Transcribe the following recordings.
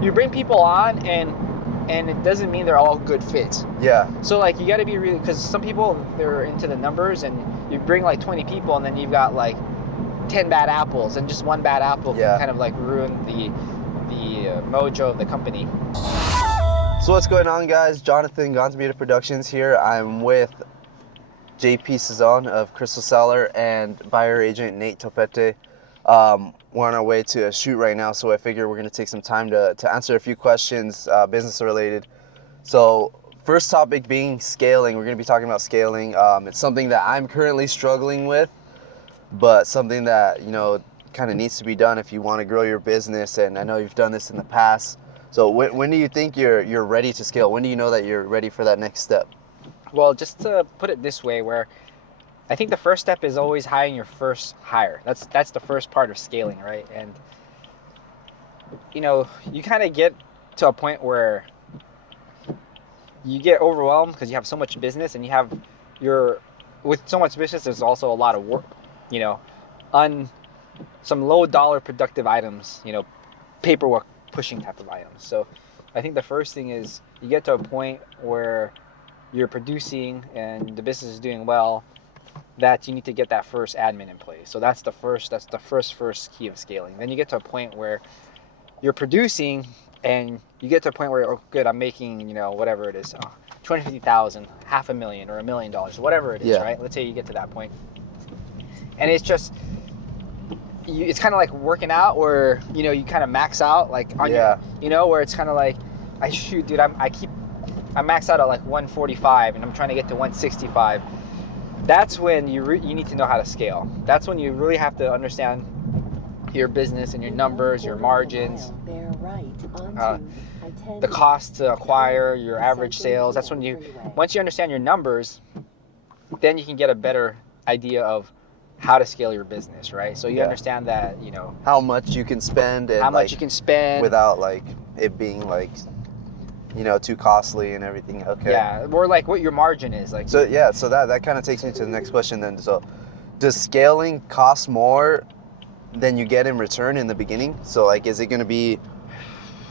you bring people on and it doesn't mean they're all good fits. Yeah. So like you got to be really, because some people, they're into the numbers, and you bring like 20 people and then you've got like 10 bad apples, and just one bad apple can kind of like ruin the mojo of the company. So what's going on, guys? Jonathan, Gonz Media Productions here. I'm with JP Cezanne of Crystal Cellar and buyer agent Nate Topete. We're on our way to a shoot right now, so I figure we're going to take some time to answer a few questions, business related. So first topic being scaling. We're going to be talking about scaling. It's something that I'm currently struggling with, but something that, you know, kind of needs to be done if you want to grow your business. And I know you've done this in the past. So when do you think you're ready to scale? When do you know that you're ready for that next step? Well, just to put it this way, where I think the first step is always hiring your first hire. That's the first part of scaling, right? And you know, you kind of get to a point where you get overwhelmed because you have so much business, and with so much business, there's also a lot of work, you know, some low dollar productive items, you know, paperwork pushing type of items. So I think the first thing is you get to a point where you're producing and the business is doing well, that you need to get that first admin in place. So that's the first key of scaling. Then you get to a point where you're producing and you get to a point where, oh good, I'm making, you know, whatever it is, $250,000, $500,000 or $1 million, whatever it is, right? Let's say you get to that point. And it's just, it's kind of like working out where, you know, you kind of max out like on your, you know, where it's kind of like, I max out at like 145 and I'm trying to get to 165. That's when you need to know how to scale. That's when you really have to understand your business and your numbers, your margins, the cost to acquire, your average sales. That's when once you understand your numbers, then you can get a better idea of how to scale your business, right? So you understand that, you know, how much you can spend and how much you can spend without like it being like, you know, too costly and everything. Okay. Yeah, or like what your margin is like. So so that kind of takes me to the next question then. So does scaling cost more than you get in return in the beginning? So like, is it going to be,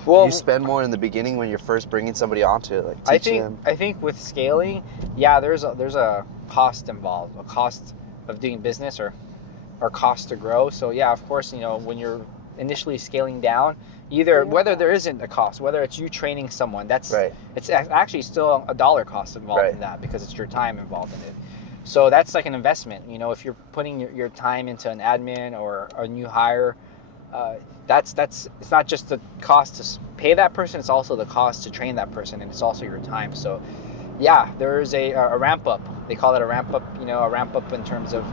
you spend more in the beginning when you're first bringing somebody onto it, like teaching them? I think with scaling, there's a cost involved, a cost of doing business or cost to grow. So yeah, of course, you know, when you're initially scaling down, whether there isn't a cost, whether it's you training someone, it's actually still a dollar cost involved in that, because it's your time involved in it. So that's like an investment. You know, if you're putting your time into an admin or a new hire, it's not just the cost to pay that person, it's also the cost to train that person, and it's also your time. So yeah, there is a ramp up. They call it a ramp up, you know, a ramp up in terms of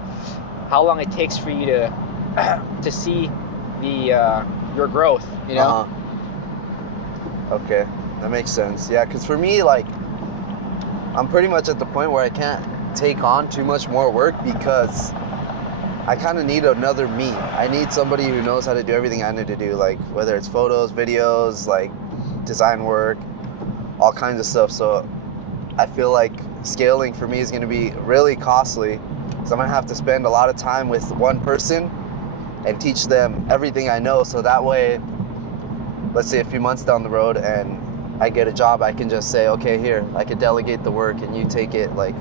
how long it takes for you to see your growth, you know? Okay, that makes sense. Yeah, because for me, like, I'm pretty much at the point where I can't take on too much more work because I kind of need another me. I need somebody who knows how to do everything I need to do, like whether it's photos, videos, like design work, all kinds of stuff. So I feel like scaling for me is going to be really costly, because I'm going to have to spend a lot of time with one person and teach them everything I know. So that way, let's say a few months down the road and I get a job, I can just say, okay, here, I could delegate the work and you take it. Like,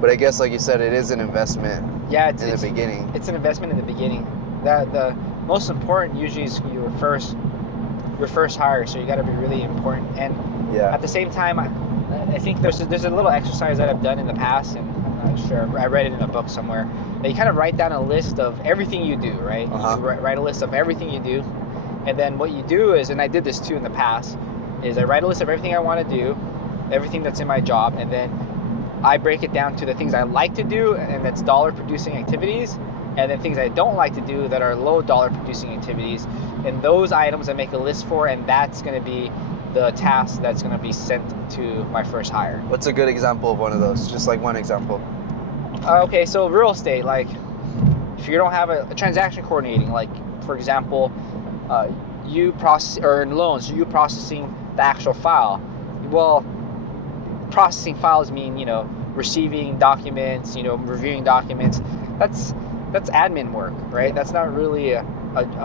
but I guess, like you said, it is an investment. In the beginning. It's an investment in the beginning. The most important usually is your first hire. So you got to be really important. And at the same time, I think there's a little exercise that I've done in the past, and I'm sure I read it in a book somewhere, that you kind of write down a list of everything you do, right? You write a list of everything you do, and then what you do is, and I did this too in the past, is I write a list of everything I want to do, everything that's in my job, and then I break it down to the things I like to do, and that's dollar producing activities, and then things I don't like to do that are low dollar producing activities, and those items I make a list for, and that's going to be the task that's going to be sent to my first hire. What's a good example of one of those? Just like one example. Okay, so real estate, like if you don't have a transaction coordinating, like for example, you process, or in loans, you processing the actual file. Well, processing files mean, you know, receiving documents, you know, reviewing documents. That's admin work, right? That's not really a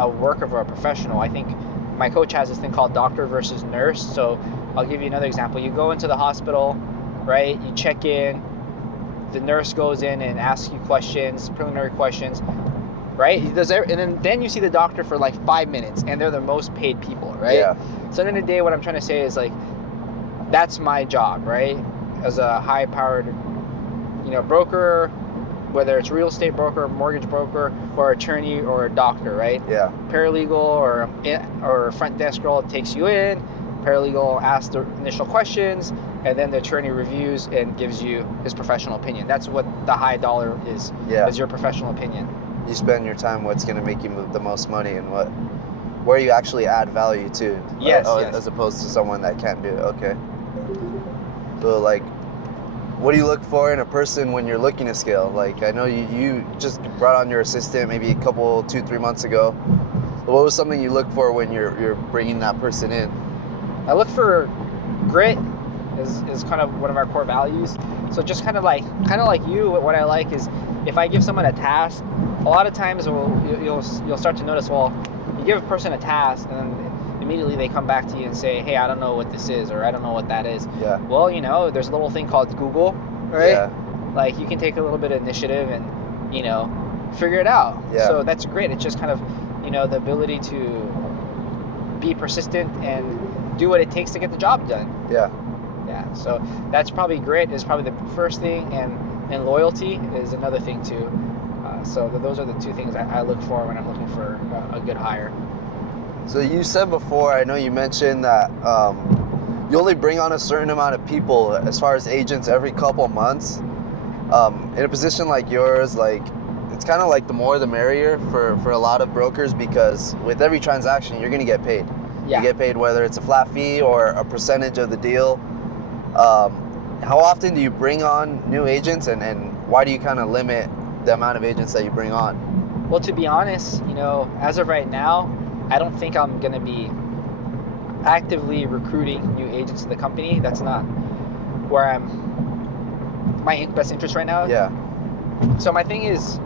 work of a professional. I think my coach has this thing called doctor versus nurse. So I'll give you another example. You go into the hospital, right? You check in. The nurse goes in and asks you questions, preliminary questions, right? He does, and then you see the doctor for like 5 minutes, and they're the most paid people, right? Yeah. So at the end of the day, what I'm trying to say is like, that's my job, right? As a high-powered, broker, whether it's real estate broker, mortgage broker, or attorney or a doctor, right? Yeah. Paralegal or front desk role takes you in. Paralegal asks the initial questions, and then the attorney reviews and gives you his professional opinion. That's what the high dollar is. Yeah. Is your professional opinion. You spend your time what's going to make you move the most money and where you actually add value to. Yes. As opposed to someone that can't do it. Okay. So like, what do you look for in a person when you're looking to scale? Like, I know you just brought on your assistant maybe 2-3 months ago. What was something you look for when you're bringing that person in? I look for grit is kind of one of our core values. So just kind of like you, what I like is if I give someone a task, a lot of times you'll start to notice, well, you give a person a task and then immediately they come back to you and say, hey, I don't know what this is, or I don't know what that is. Yeah. Well, there's a little thing called Google, right? Yeah. Like, you can take a little bit of initiative and, figure it out. Yeah. So that's great. It's just kind of, the ability to be persistent and do what it takes to get the job done. Yeah. Yeah. So that's probably grit is probably the first thing, and loyalty is another thing too. So those are the two things I look for when I'm looking for a good hire. So you said before, I know you mentioned that you only bring on a certain amount of people as far as agents every couple months. In a position like yours, like, it's kind of like the more the merrier for a lot of brokers, because with every transaction you're going to get paid. Yeah. You get paid whether it's a flat fee or a percentage of the deal. How often do you bring on new agents, and why do you kind of limit the amount of agents that you bring on? Well, to be honest, as of right now, I don't think I'm going to be actively recruiting new agents to the company. That's not where my best interest right now. Yeah. So my thing is,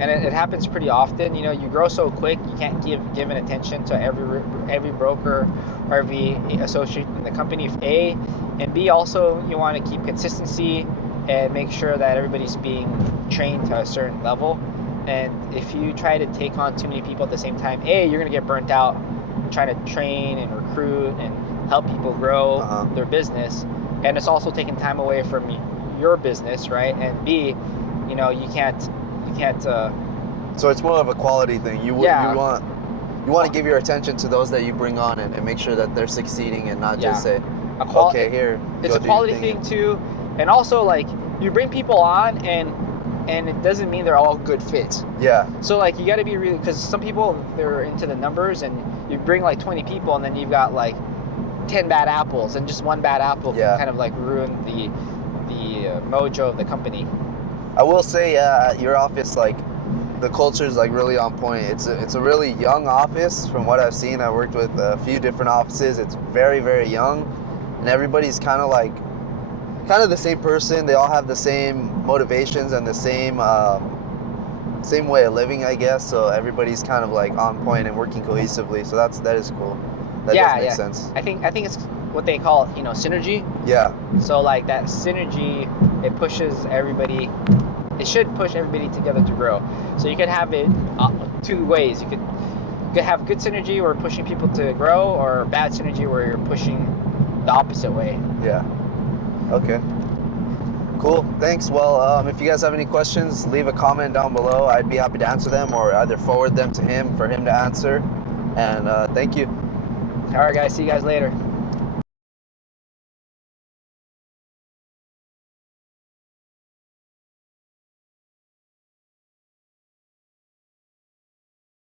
and it happens pretty often, you grow so quick, you can't give an attention to every broker or every associate in the company, A, and B, also you want to keep consistency and make sure that everybody's being trained to a certain level. And if you try to take on too many people at the same time, A, you're going to get burnt out trying to train and recruit and help people grow their business. And it's also taking time away from your business, right? And B, you can't. So it's more of a quality thing. You want to give your attention to those that you bring on and make sure that they're succeeding, and not just say, okay, here. It's a quality thing too, and also like you bring people on and it doesn't mean they're all good fits. Yeah. So like you got to be really, because some people, they're into the numbers, and you bring like 20 people and then you've got like 10 bad apples, and just one bad apple can kind of like ruin the mojo of the company. I will say, at your office, like, the culture is like really on point. It's a really young office from what I've seen. I worked with a few different offices. It's very, very young, and everybody's kind of the same person. They all have the same motivations and the same way of living, I guess. So everybody's kind of like on point and working cohesively. So that is cool. That does make sense. I think it's what they call, synergy. Yeah. So like that synergy, it pushes everybody. It should push everybody together to grow. So you could have it two ways. You could have good synergy where you're pushing people to grow, or bad synergy where you're pushing the opposite way. Yeah. Okay. Cool. Thanks. Well, if you guys have any questions, leave a comment down below. I'd be happy to answer them, or either forward them to him for him to answer. And thank you. All right, guys. See you guys later.